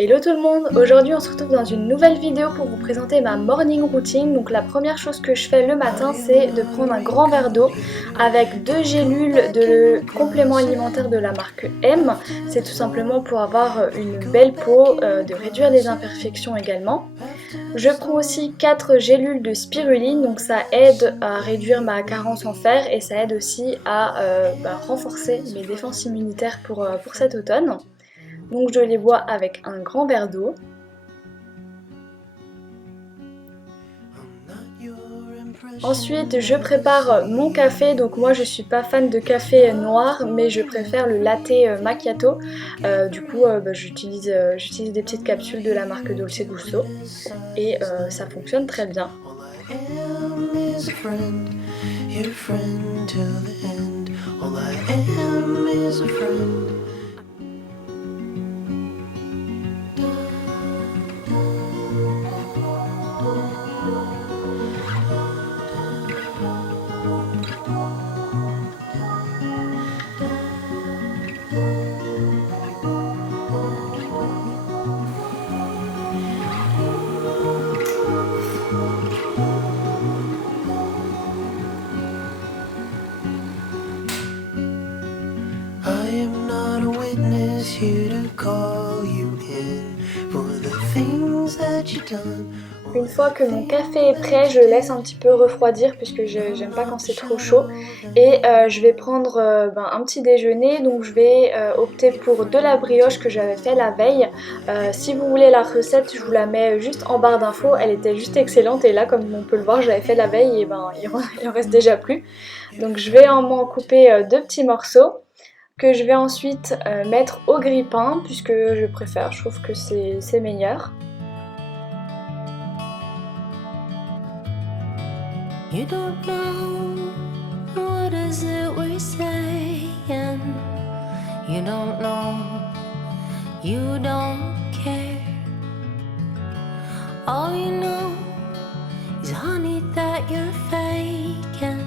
Hello tout le monde, aujourd'hui on se retrouve dans une nouvelle vidéo pour vous présenter ma morning routine. Donc la première chose que je fais le matin, c'est de prendre un grand verre d'eau avec 2 gélules de complément alimentaire de la marque M. C'est tout simplement pour avoir une belle peau, de réduire les imperfections également. Je prends aussi 4 gélules de spiruline, donc ça aide à réduire ma carence en fer et ça aide aussi à renforcer mes défenses immunitaires pour cet automne. Donc je les bois avec un grand verre d'eau. Ensuite, je prépare mon café. Donc moi, je suis pas fan de café noir, mais je préfère le latte macchiato. J'utilise des petites capsules de la marque Dolce Gusto et ça fonctionne très bien. Une fois que mon café est prêt, je le laisse un petit peu refroidir puisque j'aime pas quand c'est trop chaud. Et je vais prendre un petit déjeuner, donc je vais opter pour de la brioche que j'avais fait la veille. Si vous voulez la recette, je vous la mets juste en barre d'infos, elle était juste excellente et là comme on peut le voir, je l'avais fait la veille et il en reste déjà plus. Donc je vais m'en couper 2 petits morceaux que je vais ensuite mettre au grille-pain puisque je préfère, je trouve que c'est meilleur. You don't know what is it we're saying. You don't know, you don't care. All you know is honey that you're faking.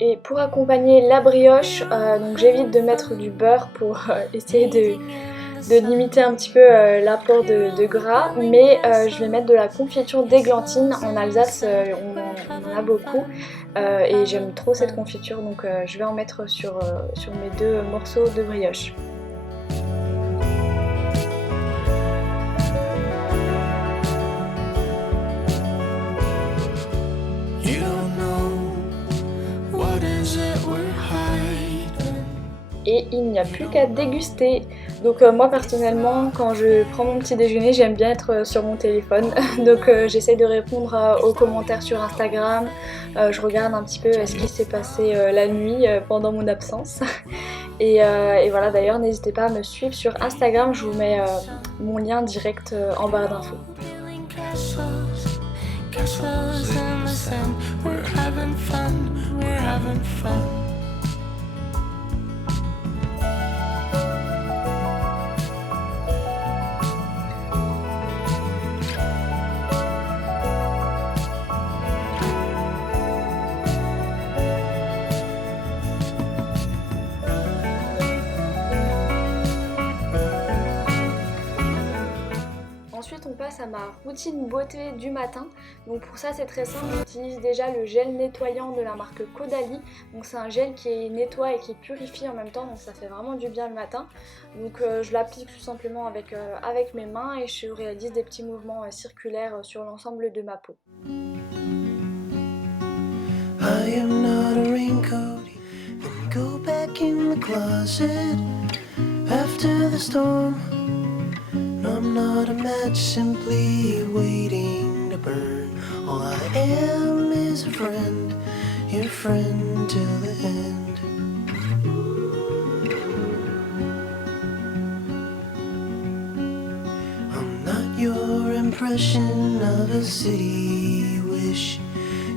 Et pour accompagner la brioche, donc j'évite de mettre du beurre pour essayer de limiter un petit peu l'apport de gras, mais je vais mettre de la confiture d'églantine. En Alsace on en a beaucoup et j'aime trop cette confiture, donc je vais en mettre sur mes 2 morceaux de brioche. Et il n'y a plus qu'à déguster. Donc moi personnellement, quand je prends mon petit déjeuner, j'aime bien être sur mon téléphone. Donc j'essaie de répondre aux commentaires sur Instagram. Je regarde un petit peu ce qui s'est passé la nuit pendant mon absence. Et voilà, d'ailleurs n'hésitez pas à me suivre sur Instagram, je vous mets mon lien direct en barre d'infos. Ensuite on passe à ma routine beauté du matin. Donc pour ça c'est très simple, j'utilise déjà le gel nettoyant de la marque Caudalie. Donc c'est un gel qui nettoie et qui purifie en même temps, donc ça fait vraiment du bien le matin. Donc je l'applique tout simplement avec mes mains et je réalise des petits mouvements circulaires sur l'ensemble de ma peau. I am not a raincoat, then go back in the closet after the storm. I'm not a match simply waiting to burn. All I am is a friend, your friend till the end. I'm not your impression of a city wish.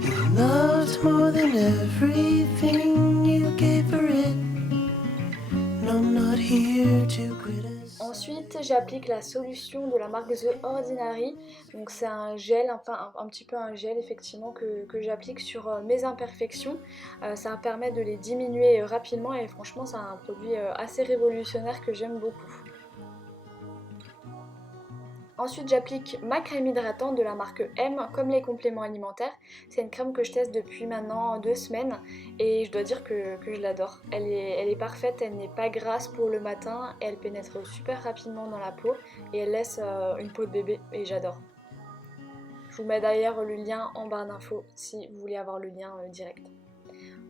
You loved more than everything you gave for it. And I'm not here to criticize. Ensuite, j'applique la solution de la marque The Ordinary. Donc c'est un gel, enfin un petit peu un gel effectivement que j'applique sur mes imperfections. Ça permet de les diminuer rapidement et franchement c'est un produit assez révolutionnaire que j'aime beaucoup. Ensuite, j'applique ma crème hydratante de la marque M, comme les compléments alimentaires. C'est une crème que je teste depuis maintenant 2 semaines et je dois dire que je l'adore. Elle est parfaite, elle n'est pas grasse pour le matin, elle pénètre super rapidement dans la peau et elle laisse une peau de bébé et j'adore. Je vous mets d'ailleurs le lien en barre d'infos si vous voulez avoir le lien direct.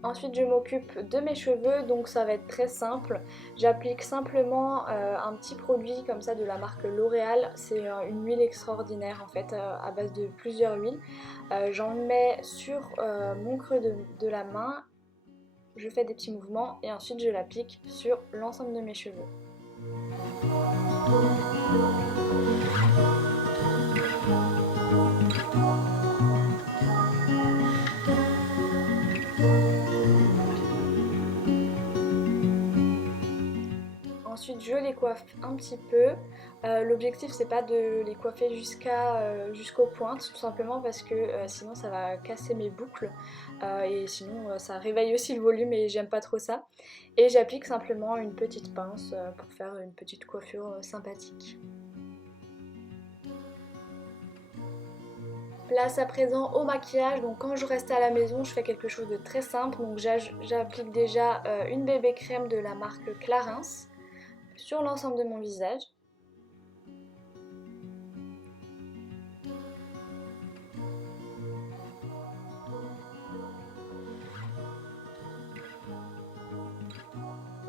Ensuite je m'occupe de mes cheveux, donc ça va être très simple. J'applique simplement un petit produit comme ça de la marque L'Oréal. C'est une huile extraordinaire en fait, à base de plusieurs huiles. J'en mets sur mon creux de la main, je fais des petits mouvements et ensuite je l'applique sur l'ensemble de mes cheveux. Ensuite je les coiffe un petit peu. L'objectif c'est pas de les coiffer jusqu'aux pointes, tout simplement parce que sinon ça va casser mes boucles et sinon ça réveille aussi le volume et j'aime pas trop ça. Et j'applique simplement une petite pince pour faire une petite coiffure sympathique. Place à présent au maquillage. Donc quand je reste à la maison, je fais quelque chose de très simple. Donc j'applique déjà une bébé crème de la marque Clarins sur l'ensemble de mon visage.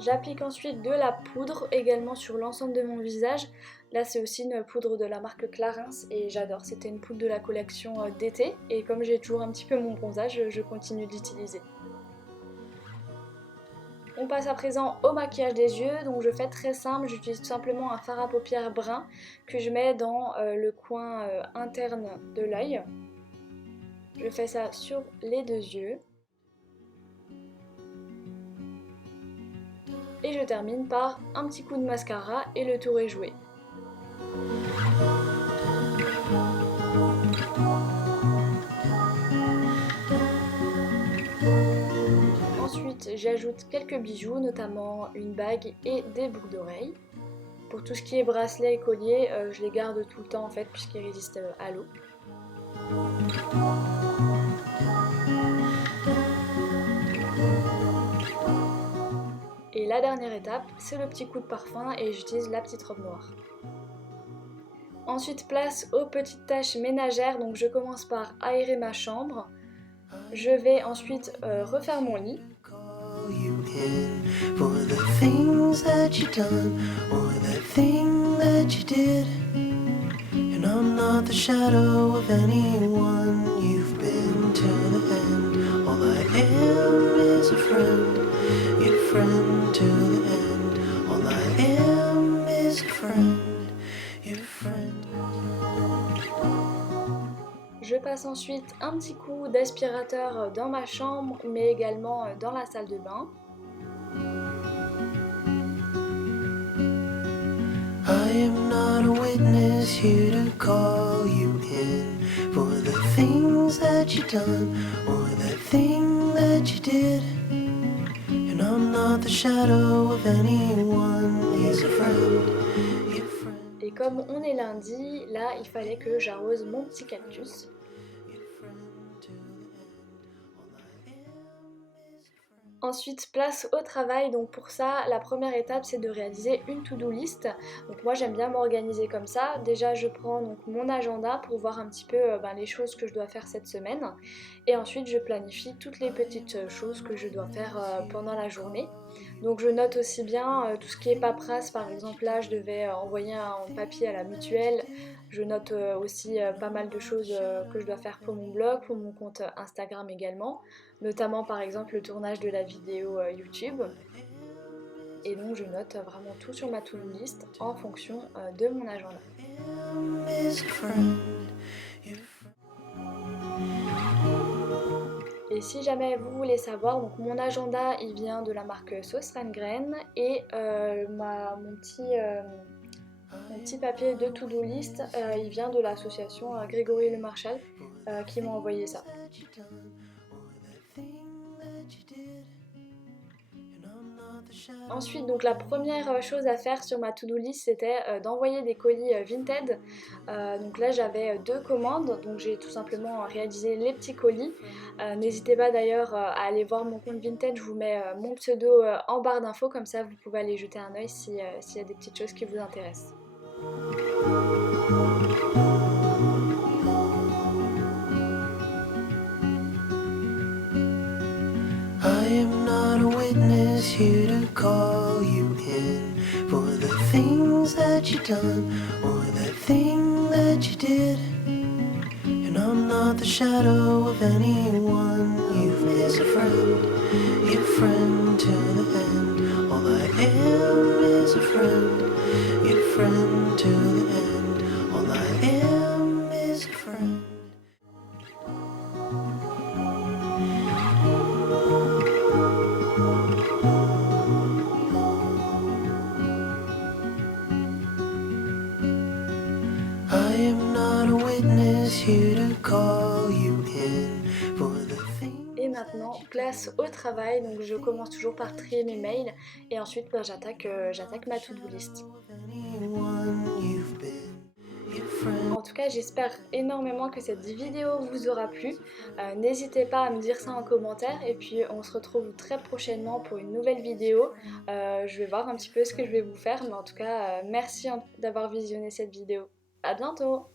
J'applique ensuite de la poudre également sur l'ensemble de mon visage. Là c'est aussi une poudre de la marque Clarins et j'adore, c'était une poudre de la collection d'été et comme j'ai toujours un petit peu mon bronzage, je continue de l'utiliser. On passe à présent au maquillage des yeux, donc je fais très simple, j'utilise tout simplement un fard à paupières brun que je mets dans le coin interne de l'œil. Je fais ça sur les 2 yeux. Et je termine par un petit coup de mascara et le tour est joué. Ensuite, j'ajoute quelques bijoux, notamment une bague et des boucles d'oreilles. Pour tout ce qui est bracelet et collier, je les garde tout le temps en fait puisqu'ils résistent à l'eau. Et la dernière étape, c'est le petit coup de parfum et j'utilise la petite robe noire. Ensuite, place aux petites tâches ménagères, donc je commence par aérer ma chambre. Je vais ensuite refaire mon lit. Je passe ensuite un petit coup d'aspirateur dans ma chambre, mais également dans la salle de bain. I am not a witness here to call you in for the things that you done or that thing that you did. And I'm not the shadow of anyone, he's a friend. Et comme on est lundi, là il fallait que j'arrose mon petit cactus. Ensuite, place au travail. Donc pour ça, la première étape, c'est de réaliser une to-do list. Donc moi, j'aime bien m'organiser comme ça. Déjà, je prends donc mon agenda pour voir un petit peu les choses que je dois faire cette semaine. Et ensuite, je planifie toutes les petites choses que je dois faire pendant la journée. Donc je note aussi bien tout ce qui est paperasse. Par exemple, là, je devais envoyer un papier à la mutuelle. Je note aussi pas mal de choses que je dois faire pour mon blog, pour mon compte Instagram également. Notamment par exemple le tournage de la vidéo YouTube. Et donc je note vraiment tout sur ma to-do list en fonction de mon agenda. Et si jamais vous voulez savoir, donc mon agenda il vient de la marque Sauce Reine et mon petit papier de to-do list il vient de l'association Grégory Le Marchal qui m'a envoyé ça. Ensuite, donc la première chose à faire sur ma to-do list, c'était d'envoyer des colis Vinted. Donc là, j'avais 2 commandes, donc j'ai tout simplement réalisé les petits colis. N'hésitez pas d'ailleurs à aller voir mon compte Vinted, je vous mets mon pseudo en barre d'infos, comme ça vous pouvez aller jeter un œil s'il y a des petites choses qui vous intéressent. I am not a witness here to call you in for the things that you done or the thing that you did. And I'm not the shadow of anyone you've missed a friend, your friend to the end. All I am is a friend, your friend to the end. All I am is a friend. I am not a witness here to call you in for the thing. Et maintenant, place au travail. Donc je commence toujours par trier mes mails et ensuite j'attaque ma to-do list. En tout cas, j'espère énormément que cette vidéo vous aura plu. N'hésitez pas à me dire ça en commentaire et puis on se retrouve très prochainement pour une nouvelle vidéo. Je vais voir un petit peu ce que je vais vous faire, mais en tout cas, merci d'avoir visionné cette vidéo. À bientôt!